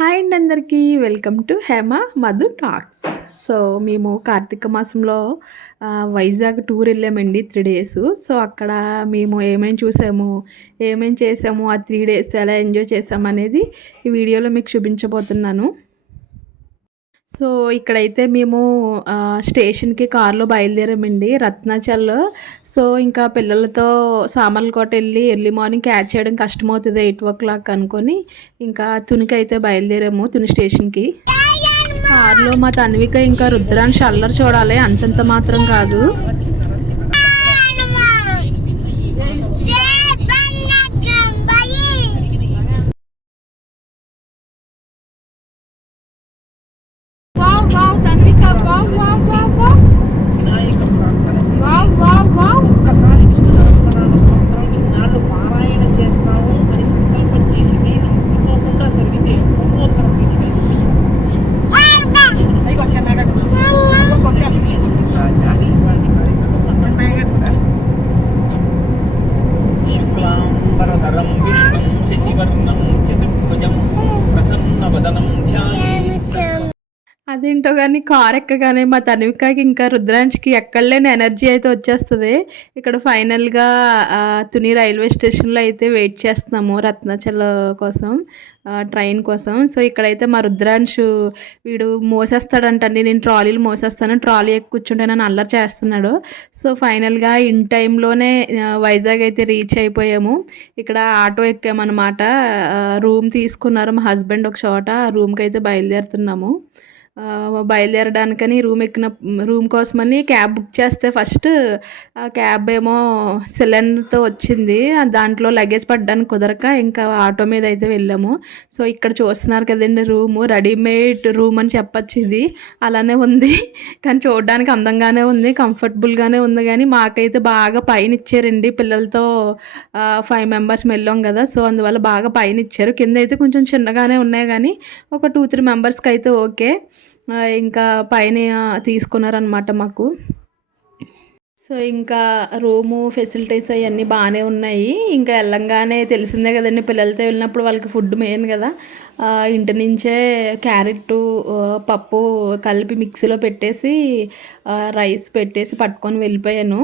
Hi అండి అందరికీ welcome to Hema Madhu talks. So మేము కార్తీక మాసంలో వైజాగ్ టూర్ వెళ్ళామండి 3 డేస్. సో అక్కడ మేము ఏమేమి చూసాము, ఏమేమి చేసాము, ఆ 3 డేస్ ఎలా ఎంజాయ్ చేసాము అనేది ఈ వీడియోలో మీకు చూపించబోతున్నాను. సో ఇక్కడైతే మేము స్టేషన్కి కార్లో బయలుదేరామండి రత్నాచల్లో. సో ఇంకా పిల్లలతో సామర్లకోట వెళ్ళి ఎర్లీ మార్నింగ్ క్యాచ్ చేయడం కష్టమవుతుంది 8 o'clock అనుకొని ఇంకా తునికైతే బయలుదేరాము తుని స్టేషన్కి. కార్లో మా తన్విక ఇంకా రుద్రాంశ అల్లరి చూడాలి, అంతంత మాత్రం కాదు. అదేంటో కానీ కార్ ఎక్కగానే మా తన్వికకి ఇంకా రుద్రాంష్కి ఎక్కడలేని ఎనర్జీ అయితే వచ్చేస్తుంది. ఇక్కడ ఫైనల్గా తుని రైల్వే స్టేషన్లో అయితే వెయిట్ చేస్తున్నాము రత్నాచల్ కోసం, ట్రైన్ కోసం. సో ఇక్కడైతే మా రుద్రాంశు వీడు మోసేస్తాడంటండి, నేను ట్రాలీలు మోసేస్తాను, ట్రాలీ ఎక్కి కూర్చుంటే నన్ను అల్లరి చేస్తున్నాడు. సో ఫైనల్గా ఇన్ టైంలోనే వైజాగ్ అయితే రీచ్ అయిపోయాము. ఇక్కడ ఆటో ఎక్కామన్నమాట. రూమ్ తీసుకున్నారు మా హస్బెండ్ ఒక చోట, ఆ రూమ్కి అయితే బయలుదేరుతున్నాము. బయలుదేరడానికని రూమ్ కోసమని క్యాబ్ బుక్ చేస్తే ఫస్ట్ ఆ క్యాబ్ ఏమో సిలిండర్తో వచ్చింది, దాంట్లో లగేజ్ పడ్డానికి కుదరక ఇంకా ఆటో మీద అయితే వెళ్ళాము. సో ఇక్కడ చూస్తున్నారు కదండి రూము, రెడీమేడ్ రూమ్ అని చెప్పచ్చు. ఇది అలానే ఉంది కానీ చూడడానికి అందంగానే ఉంది, కంఫర్టబుల్గానే ఉంది. కానీ మాకైతే బాగా పైన ఇచ్చారండి, పిల్లలతో 5 members వెళ్ళాం కదా. సో అందువల్ల బాగా పైన ఇచ్చారు. కింద అయితే కొంచెం చిన్నగానే ఉన్నాయి కానీ ఒక 2-3 మెంబర్స్కి అయితే ఓకే. ఇంకా పైన తీసుకున్నారనమాట మాకు. సో ఇంకా రూము ఫెసిలిటీస్ అవన్నీ బాగానే ఉన్నాయి. ఇంకా వెళ్ళంగానే తెలిసిందే కదండి, పిల్లలతో వెళ్ళినప్పుడు వాళ్ళకి ఫుడ్ మెయిన్ కదా. ఇంటి నుంచే క్యారెట్ పప్పు కలిపి మిక్సీలో పెట్టేసి రైస్ పెట్టేసి పట్టుకొని వెళ్ళిపోయాను.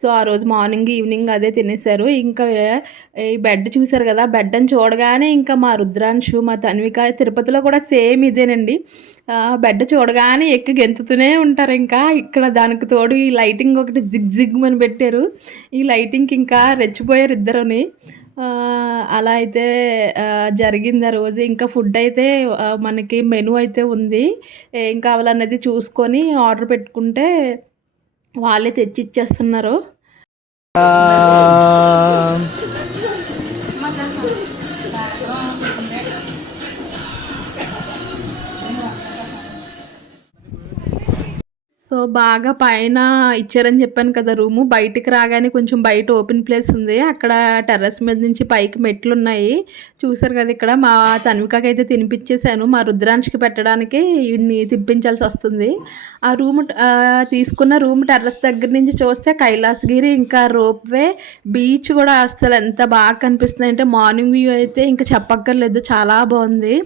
సో ఆ రోజు మార్నింగ్ ఈవినింగ్ అదే తినేశారు. ఇంకా ఈ బెడ్ చూసారు కదా, బెడ్ అని చూడగానే ఇంకా మా రుద్రాంశు మా తన్విక తిరుపతిలో కూడా సేమ్ ఇదేనండి. బెడ్ చూడగానే ఎక్కి గెంతుతూనే ఉంటారు. ఇంకా ఇక్కడ దానికి తోడు ఈ లైటింగ్ ఒకటి జిగ్ జిగ్ అని పెట్టారు. ఈ లైటింగ్కి ఇంకా రెచ్చిపోయారు ఇద్దరుని. అలా అయితే జరిగింది ఆ రోజు. ఇంకా ఫుడ్ అయితే మనకి మెనూ అయితే ఉంది, ఏం కావాలన్నది చూసుకొని ఆర్డర్ పెట్టుకుంటే వాళ్ళే తెచ్చి ఇచ్చేస్తున్నారు. సో బాగా పైన ఇచ్చారని చెప్పాను కదా రూము. బయటికి రాగానే కొంచెం బయట ఓపెన్ ప్లేస్ ఉంది, అక్కడ టెర్రస్ మీద నుంచి పైకి మెట్లు ఉన్నాయి. చూసారు కదా, ఇక్కడ మా తన్వికకి అయితే తినిపించేశాను, మా రుద్రాంష్కి పెట్టడానికి వీడిని తిప్పించాల్సి వస్తుంది. ఆ రూమ్ తీసుకున్న రూమ్ టెర్రస్ దగ్గర నుంచి చూస్తే కైలాసగిరి, ఇంకా రోప్వే, బీచ్ కూడా అసలు ఎంత బాగా కనిపిస్తుంది అంటే మార్నింగ్ వ్యూ అయితే ఇంకా చెప్పక్కర్లేదు, చాలా బాగుంది.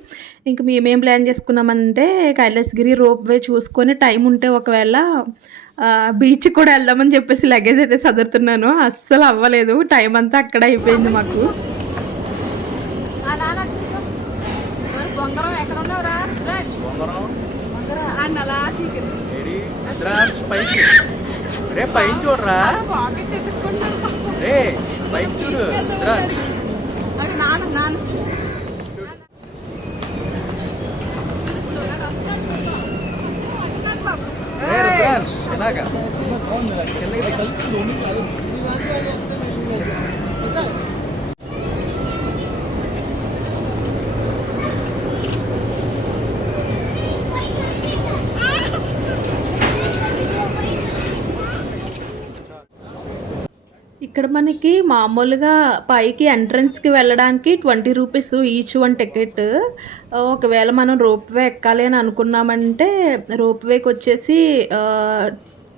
ఇంకా మేమేం ప్లాన్ చేసుకున్నామంటే కైలాసగిరి రోప్వే చూసుకొని టైం ఉంటే ఒకవేళ బీచ్ కూడా వెళ్దామని చెప్పేసి లగేజ్ అయితే సదురుతున్నాను. అస్సలు అవ్వలేదు, టైం అంతా అక్కడ అయిపోయింది మాకు. చూడరా చూడు ఎలాగా ఇక్కడ మనకి మామూలుగా పైకి ఎంట్రన్స్కి వెళ్ళడానికి 20 రూపీస్ ఈచ్ 1 టికెట్. ఒకవేళ మనం రోప్వే ఎక్కాలి అని అనుకున్నామంటే రోప్వేకి వచ్చేసి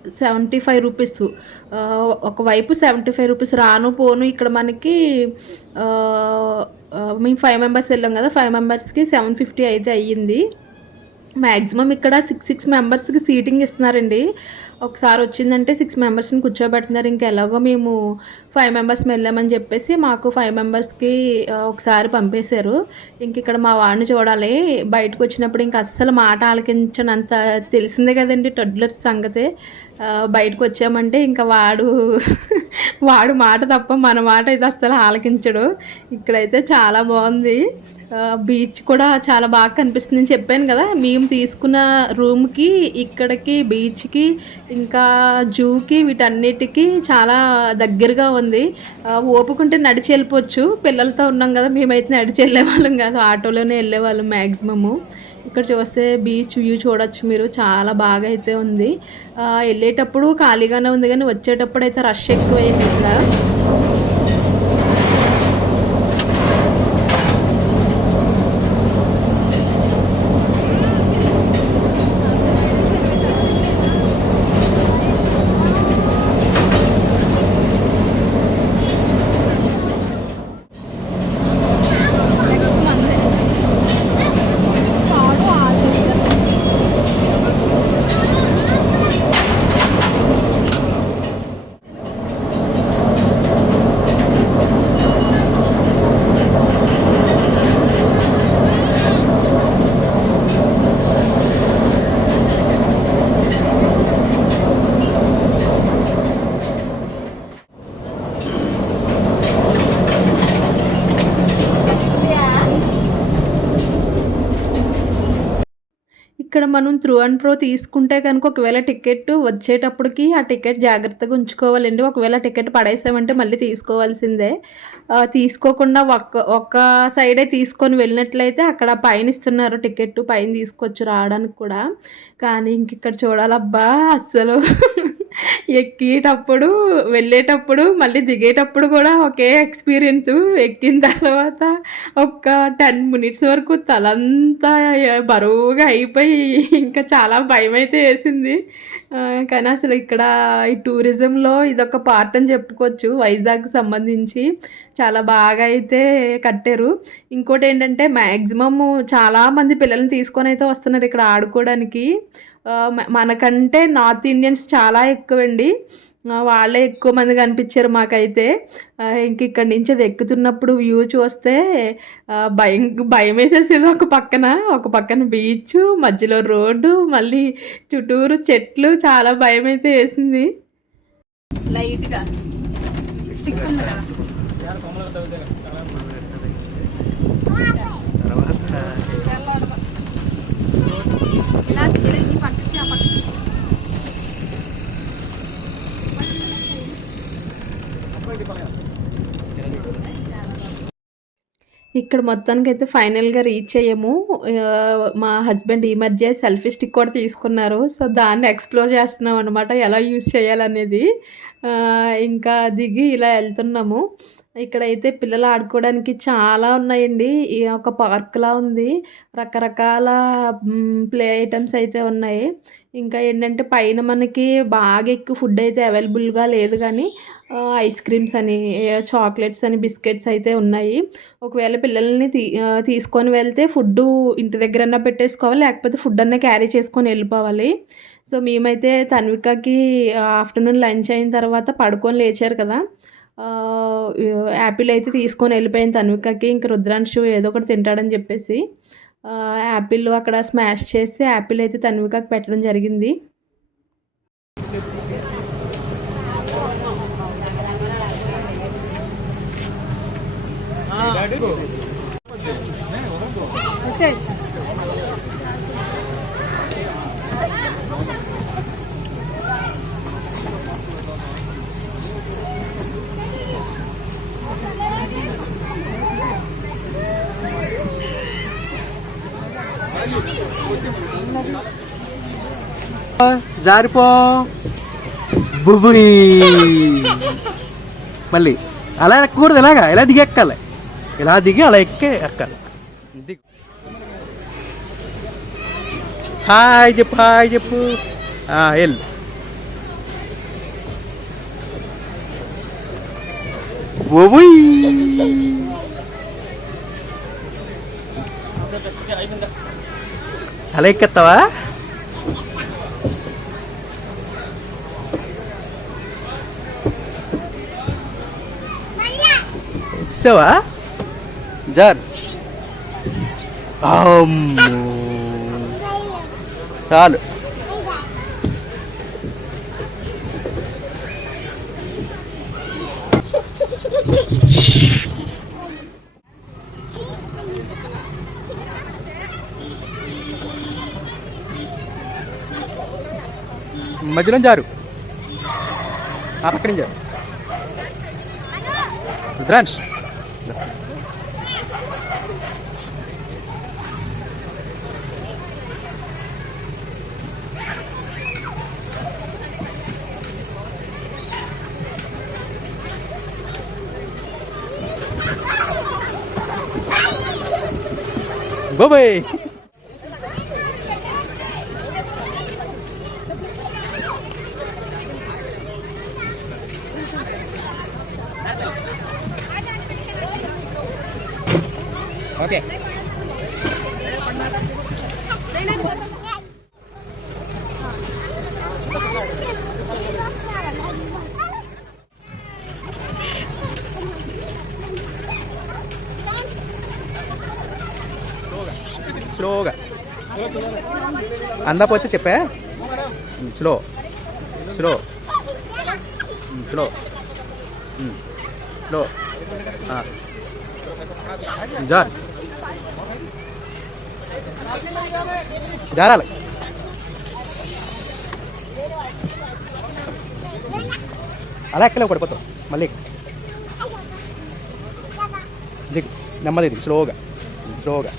రూ. 75. ఒకవైపు రూ. 75 రాను పోను ఇక్కడ మనకి మేము 5 మెంబర్స్ వెళ్ళాం కదా, 5 మెంబర్స్కి 750 అయితే అయ్యింది. మ్యాక్సిమం ఇక్కడ 6 మెంబర్స్కి సీటింగ్ ఇస్తున్నారండి. ఒకసారి వచ్చిందంటే 6 మెంబర్స్ని కూర్చోబెడుతున్నారు. ఇంకా ఎలాగో మేము 5 మెంబర్స్ వెళ్ళామని చెప్పేసి మాకు 5 మెంబర్స్కి ఒకసారి పంపేశారు. ఇంక ఇక్కడ మా వాడిని చూడాలి. బయటకు వచ్చినప్పుడు ఇంక అస్సలు మాట ఆలకించనంత, తెలిసిందే కదండి టొడ్లర్స్ సంగతే. బయటకు వచ్చామంటే ఇంకా వాడు మాట తప్ప మన మాట అయితే అస్సలు ఆలకించడు. ఇక్కడైతే చాలా బాగుంది. బీచ్ కూడా చాలా బాగా కనిపిస్తుంది అని చెప్పాను కదా. మేము తీసుకున్న రూమ్కి ఇక్కడికి బీచ్కి ఇంకా జూకి వీటన్నిటికీ చాలా దగ్గరగా ఉంది. ఓపుకుంటే నడిచి వెళ్ళిపోవచ్చు. పిల్లలతో ఉన్నాం కదా, మేమైతే నడిచి వెళ్ళేవాళ్ళం కాదు, ఆటోలోనే వెళ్ళేవాళ్ళం మ్యాక్సిమము. ఇక్కడ చూస్తే బీచ్ వ్యూ చూడొచ్చు మీరు, చాలా బాగా అయితే ఉంది. వెళ్ళేటప్పుడు ఖాళీగానే ఉంది కానీ వచ్చేటప్పుడు అయితే రష్ ఎక్కువైంది ఇక్కడ. ఇక్కడ మనం త్రూ అండ్ ప్రో తీసుకుంటే కనుక ఒకవేళ టికెట్ వచ్చేటప్పటికి ఆ టికెట్ జాగ్రత్తగా ఉంచుకోవాలండి. ఒకవేళ టికెట్ పడేసామంటే మళ్ళీ తీసుకోవాల్సిందే. తీసుకోకుండా ఒక్క సైడే తీసుకొని వెళ్ళినట్లయితే అక్కడ పైన ఇస్తున్నారు టికెట్, పైన తీసుకొచ్చి రావడానికి కూడా. కానీ ఇంక ఇక్కడ చూడాలబ్బా అస్సలు ఎక్కేటప్పుడు వెళ్ళేటప్పుడు మళ్ళీ దిగేటప్పుడు కూడా ఒకే ఎక్స్పీరియన్సు. ఎక్కిన తర్వాత ఒక 10 మినిట్స్ వరకు తలంతా బరువుగా అయిపోయి ఇంకా చాలా భయం అయితే వేసింది. కానీ అసలు ఇక్కడ ఈ టూరిజంలో ఇదొక పార్ట్ అని చెప్పుకోవచ్చు. వైజాగ్కి సంబంధించి చాలా బాగా అయితే కట్టారు. ఇంకోటి ఏంటంటే మ్యాక్సిమము చాలామంది పిల్లల్ని తీసుకొని అయితే వస్తున్నారు ఇక్కడ ఆడుకోవడానికి. మనకంటే నార్త్ ఇండియన్స్ చాలా ఎక్కువండి, వాళ్ళే ఎక్కువ మంది కనిపించారు మాకైతే. ఇంక ఇక్కడి నుంచి అది ఎక్కుతున్నప్పుడు వ్యూ చూస్తే భయం వేసేసేది. ఒక పక్కన బీచ్, మధ్యలో రోడ్డు, మళ్ళీ చుట్టూరు చెట్లు, చాలా భయం అయితే వేసింది. లైట్గా స్టిక్ ఉంది కదా. ఇక్కడ మొత్తానికి అయితే ఫైనల్గా రీచ్ అయ్యాము. మా హస్బెండ్ ఈ మధ్య సెల్ఫీ స్టిక్ కూడా తీసుకున్నారు. సో దాన్ని ఎక్స్ప్లోర్ చేస్తున్నాం అనమాట, ఎలా యూజ్ చేయాలనేది. ఇంకా దిగి ఇలా వెళ్తున్నాము. ఇక్కడైతే పిల్లలు ఆడుకోవడానికి చాలా ఉన్నాయండి. ఒక పార్క్లా ఉంది, రకరకాల ప్లే ఐటమ్స్ అయితే ఉన్నాయి. ఇంకా ఏంటంటే పైన మనకి బాగా ఎక్కువ ఫుడ్ అయితే అవైలబుల్గా లేదు, కానీ ఐస్ క్రీమ్స్ అని, చాక్లెట్స్ అని, బిస్కెట్స్ అయితే ఉన్నాయి. ఒకవేళ పిల్లల్ని తీసుకొని వెళ్తే ఫుడ్డు ఇంటి దగ్గరన్నా పెట్టేసుకోవాలి, లేకపోతే ఫుడ్ అన్నా క్యారీ చేసుకొని వెళ్ళిపోవాలి. సో మేమైతే తన్వికకి ఆఫ్టర్నూన్ లంచ్ అయిన తర్వాత పడుకొని లేచారు కదా, యాపిల్ అయితే తీసుకొని వెళ్ళిపోయింది తన్వికకి. ఇంక రుద్రాంశు ఏదో ఒకటి తింటాడని చెప్పేసి యాపిల్ అక్కడ స్మాష్ చేసి యాపిల్ అయితే తన్వికకి పెట్టడం జరిగింది. జారిపో బుబుయ్. మళ్ళీ అలా ఎక్కకూడదు, ఇలా దిగి ఎక్కాలి, ఇలా దిగి అలా ఎక్కాలి. హాయ్ చెప్పు, వెళ్ళు. ఓయ్ అలా ఎక్కేస్తావా? ఇస్తావా జార్? అమ్మో చాలు. మధ్యలో జారు, ఆ పక్కన జారు. రుద్రాంశ్ బాబాయ్. ఓకే స్లోగా అందపోతే చెప్పా. స్లో స్లో స్లో స్లో జార్ జారాలి. అలా ఎక్కలేవు, పడిపోతావు మళ్ళీ. దిగు నెమ్మది, దిగు స్లోగా స్లోగా.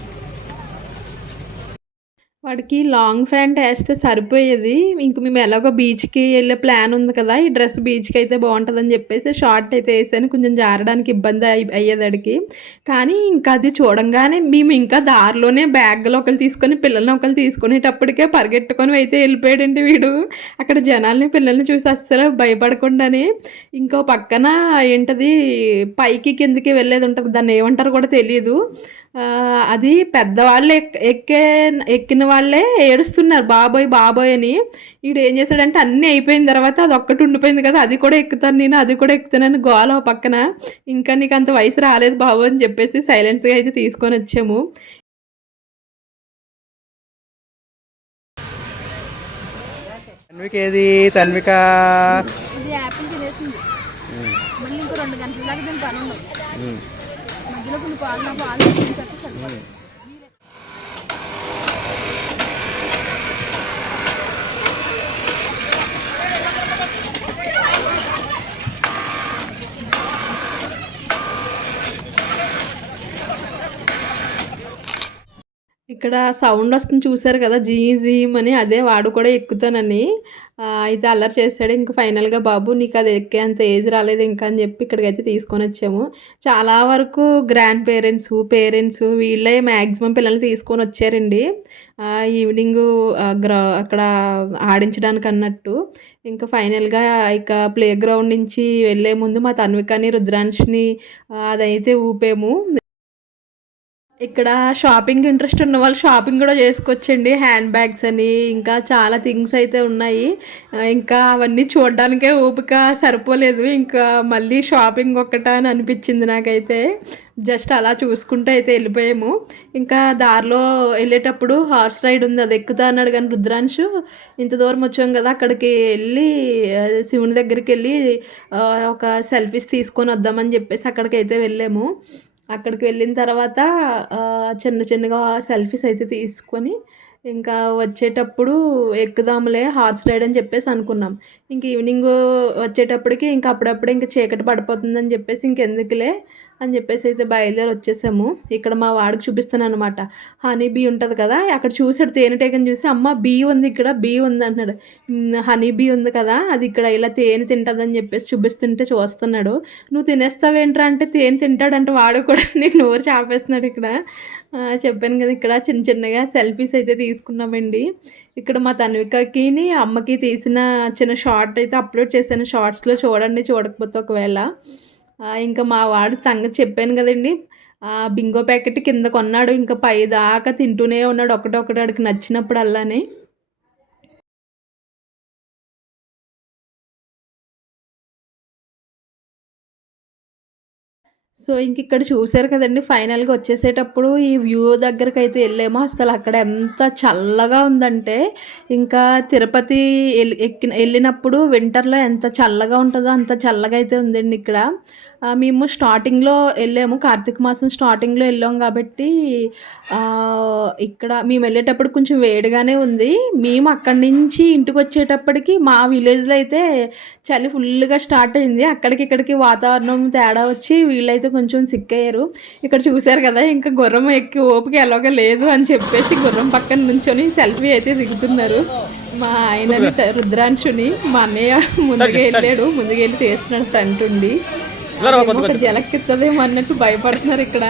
వాడికి లాంగ్ ప్యాంట్ వేస్తే సరిపోయేది. ఇంక మేము ఎలాగో బీచ్కి వెళ్ళే ప్లాన్ ఉంది కదా, ఈ డ్రెస్ బీచ్కి అయితే బాగుంటుందని చెప్పేసి షార్ట్ అయితే వేసాను. కొంచెం జారడానికి ఇబ్బంది అయ్యేదాడికి. కానీ ఇంకా అది చూడంగానే మేము ఇంకా దారిలోనే బ్యాగ్లో ఒకరు తీసుకొని పిల్లల్ని ఒకరు తీసుకునేటప్పటికే పరిగెట్టుకొని అయితే వెళ్ళిపోయాడండి వీడు. అక్కడ జనాల్ని పిల్లల్ని చూసి అస్సలు భయపడకుండానే. ఇంకో పక్కన ఏంటది పైకి కిందకి వెళ్ళేది ఉంటుంది, దాన్ని ఏమంటారు కూడా తెలియదు. అది పెద్దవాళ్ళు ఎక్కిన వాళ్ళే ఏడుస్తున్నారు బాబోయ్ బాబోయ్ అని. వీడు ఏం చేశాడంటే అన్నీ అయిపోయిన తర్వాత అది ఒక్కటి ఉండిపోయింది కదా, అది కూడా ఎక్కుతాను నేను, అది కూడా ఎక్కుతానని గోల పక్కన. ఇంకా నీకు అంత వయసు రాలేదు బాబు అని చెప్పేసి సైలెన్స్గా అయితే తీసుకొని వచ్చాము. తన్విక ఏది? తన్విక యాపిల్ తినేసింది. మళ్ళీ ఇంకో 2 గంటల దాకా దీని పని ఉండదు. మధ్యలో కొన్ని పాలు ఇక్కడ సౌండ్ వస్తుంది చూసారు కదా, జీమ్ అని, అదే వాడు కూడా ఎక్కుతానని అయితే అల్లరి చేశాడు. ఇంకా ఫైనల్గా బాబు నీకు అది ఎక్కే అంత ఏజ్ రాలేదు ఇంకా అని చెప్పి ఇక్కడికైతే తీసుకొని వచ్చాము. చాలా వరకు గ్రాండ్ పేరెంట్స్ వీళ్ళే మ్యాక్సిమం పిల్లల్ని తీసుకొని వచ్చారండి ఈవినింగ్ అక్కడ ఆడించడానికి అన్నట్టు. ఇంకా ఫైనల్గా ఇక ప్లే గ్రౌండ్ నుంచి వెళ్ళే ముందు మా తన్వికని రుద్రాంష్ని అదైతే ఊపాము. ఇక్కడ షాపింగ్ ఇంట్రెస్ట్ ఉన్న వాళ్ళు షాపింగ్ కూడా చేసుకోవచ్చండి. హ్యాండ్ బ్యాగ్స్ అని ఇంకా చాలా థింగ్స్ అయితే ఉన్నాయి. ఇంకా అవన్నీ చూడడానికే ఓపిక సరిపోలేదు. ఇంకా మళ్ళీ షాపింగ్ ఒక్కట అని అనిపించింది నాకైతే. జస్ట్ అలా చూసుకుంటూ అయితే వెళ్ళిపోయాము. ఇంకా దారిలో వెళ్ళేటప్పుడు హార్స్ రైడ్ ఉంది, అది ఎక్కుతా అన్నాడు. కానీ రుద్రాంశు ఇంత దూరం వచ్చాం కదా, అక్కడికి వెళ్ళి శివుని దగ్గరికి వెళ్ళి ఒక సెల్ఫీస్ తీసుకొని వద్దామని చెప్పేసి అక్కడికైతే వెళ్ళాము. అక్కడికి వెళ్ళిన తర్వాత చిన్నగా సెల్ఫీస్ అయితే తీసుకొని ఇంకా వచ్చేటప్పుడు ఎక్కుదాంలే హార్స్ రైడ్ అని చెప్పేసి అనుకున్నాం. ఇంక ఈవినింగ్ వచ్చేటప్పటికి ఇంకా అప్పుడప్పుడే ఇంకా చీకటి పడిపోతుందని చెప్పేసి ఇంకెందుకులే అని చెప్పేసి అయితే బయలుదేరి వచ్చేసాము. ఇక్కడ మా వాడికి చూపిస్తాను అనమాట. హనీ బీ ఉంటుంది కదా, అక్కడ చూసాడు తేనెటీగని చూసి, అమ్మ బీ ఉంది, ఇక్కడ బీ ఉంది అంటున్నాడు. హనీ బీ ఉంది కదా, అది ఇక్కడ ఇలా తేనె తింటుందని చెప్పేసి చూపిస్తుంటే చూస్తున్నాడు. నువ్వు తినేస్తావేంట్రా అంటే తేనె తింటాడంటే వాడు కూడా నీకు నోరు చాపేస్తున్నాడు. ఇక్కడ చెప్పాను కదా, ఇక్కడ చిన్నగా సెల్ఫీస్ అయితే తీసుకున్నామండి. ఇక్కడ మా తన్వికకి అమ్మకి తీసిన చిన్న షార్ట్ అయితే అప్లోడ్ చేశాను షార్ట్స్లో, చూడండి చూడకపోతే ఒకవేళ. ఇంకా మా వాడు సంగతి చెప్పాను కదండి. బింగో ప్యాకెట్ కింద కొన్నాడు. ఇంకా పై దాకా తింటూనే ఉన్నాడు ఒకటొకటి ఆడికి నచ్చినప్పుడల్లానే. సో, ఇంకిక్కడ చూసారు కదండీ! ఫైనల్‌గా వచ్చేసేటప్పుడు ఈ వ్యూ దగ్గరకైతే ఎళ్ళాము. అసలక్కడ ఎంత చల్లగా ఉందంటే, ఇంకా తిరుపతి ఎళ్ళినప్పుడు వింటర్‌లో ఎంత చల్లగా ఉంటదో అంత చల్లగా అయితే ఉందండి ఇక్కడ. మేము స్టార్టింగ్‌లో ఎళ్ళాము. కార్తీక మాసం స్టార్టింగ్‌లో ఎళ్ళాం కాబట్టి ఇక్కడ మేమెళ్ళేటప్పుడు కొంచెం వేడిగానే ఉంది. మేము అక్కడి నుంచి ఇంటికొచ్చేటప్పటికి మా విలేజ్‌లో అయితే చలి ఫుల్లుగా స్టార్ట్ అయింది. అక్కడికి ఇక్కడికి వాతావరణం తేడా వచ్చి వీళ్ళైతే కొంచెం సిక్కయ్యారు. ఇక్కడ చూసారు కదా! ఇంకా గుర్రం ఎక్కి ఓపిక ఎలాగో లేదు అని చెప్పేసి గుర్రం పక్కన నుంచొని సెల్ఫీ అయితే దిగుతున్నారు. మా ఆయనని రుద్రాంశుని మా అన్నయ్య ముందుగా వెళ్ళాడు. ముందుగా వెళ్ళి తీస్తున్నాడు ఫ్రంట్ ఉండి. ఒక జలక్కిత్తదేమో అన్నట్టు భయపడుతున్నారు ఇక్కడ.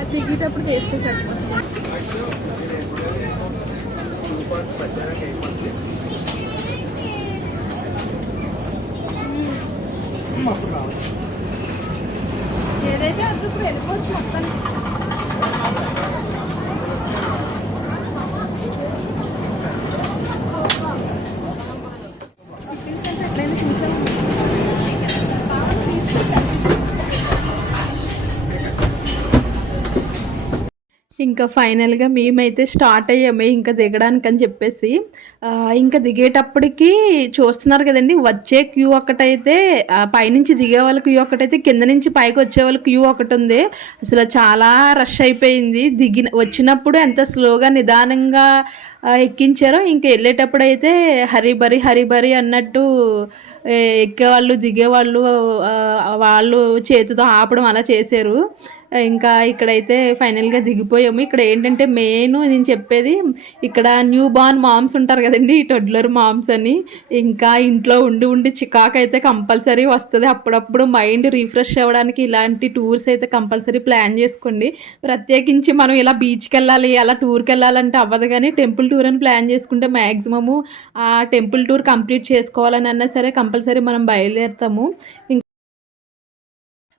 అది దిగేటప్పుడు తీసుకొచ్చాడు. ఏదైతే అది ఇప్పుడు వెళ్ళిపోవచ్చు మొత్తం. ఎట్లయినా చూసాను. ఇంకా ఫైనల్‌గా మేమైతే స్టార్ట్ అయ్యాము ఇంకా దిగడానికని చెప్పేసి. ఇంకా దిగేటప్పటికి చూస్తున్నారు కదండీ! వచ్చే క్యూ ఒకటైతే పైనుంచి దిగే వాళ్ళ క్యూ ఒకటైతే, కింద నుంచి పైకి వచ్చేవాళ్ళ క్యూ ఒకటుంది. అసలు చాలా రష్ అయిపోయింది. వచ్చినప్పుడు ఎంత స్లోగా నిదానంగా ఎక్కించారో, ఇంక ఎళ్ళేటప్పుడైతే హరీ బరీ అన్నట్టు ఎక్కేవాళ్ళు, దిగేవాళ్ళు వాళ్ళు చేతితో ఆపడం అలా చేశారు. ఇంకా ఇక్కడైతే ఫైనల్‌గా దిగిపోయాము. ఇక్కడ ఏంటంటే మెయిన్ నేను చెప్పేది, ఇక్కడ న్యూ బార్న్ మామ్స్ ఉంటారు కదండీ! ఈ టొడ్లర్ మామ్స్ అని. ఇంకా ఇంట్లో ఉండి చికాకైతే కంపల్సరీ వస్తది. అప్పుడప్పుడు మైండ్ రిఫ్రెష్ అవ్వడానికి ఇలాంటి టూర్స్ అయితే కంపల్సరీ ప్లాన్ చేసుకోండి. ప్రత్యేకించి మనం ఇలా బీచ్‌కెళ్ళాలి, అలా టూర్‌కెళ్ళాలంటే అవ్వదు గానీ, టెంపుల్ టూర్ అని ప్లాన్ చేసుకుంటే మ్యాక్సిమము ఆ టెంపుల్ టూర్ కంప్లీట్ చేసుకోవాలని అన్నా సరే కంపల్సరీ మనం బయలుదేరుతాము.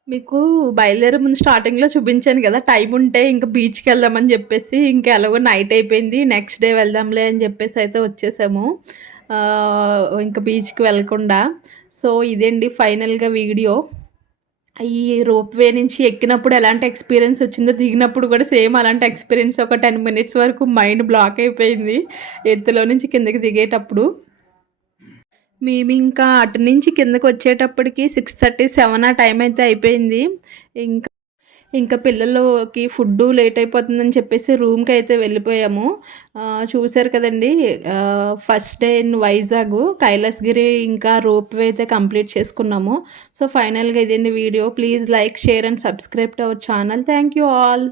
మీకు బయలుదేరే ముందు స్టార్టింగ్‌లో చూపించాను కదా! టైం ఉంటే ఇంక బీచ్‌కెళ్దామని చెప్పేసి, ఇంక ఎలాగో నైట్ అయిపోయింది. నెక్స్ట్ డే వెళ్దాంలే అని చెప్పేసి అయితే వచ్చేసాము. ఇంక బీచ్‌కి వెళ్ళకుండా. సో, ఇదండి ఫైనల్‌గా వీడియో. ఈ రోప్‌వే నుంచి ఎక్కినప్పుడు ఎలాంటి ఎక్స్‌పీరియన్స్ వచ్చిందో, దిగినప్పుడు కూడా సేమ్ అలాంటి ఎక్స్‌పీరియన్స్. ఒక 10 మినిట్స్ వరకు మైండ్ బ్లాక్ అయిపోయింది. ఎత్తులో నుంచి కిందకి దిగేటప్పుడు. మేమింకా అటు నుంచి కిందకొచ్చేటప్పటికి 6:30, 7 ఆ టైం అయితే అయిపోయింది. ఇంకా ఇంకా పిల్లలకి ఫుడ్డు లేట్ అయిపోతుందని చెప్పేసి రూమ్‌కైతే వెళ్ళిపోయాము. చూసారు కదండీ! First day in Vizag Kailasagiri ఇంకా రోప్‌వే అయితే కంప్లీట్ చేసుకున్నాము. సో, ఫైనల్‌గా ఇదండి video. Please like, share and subscribe to our channel. Thank you all.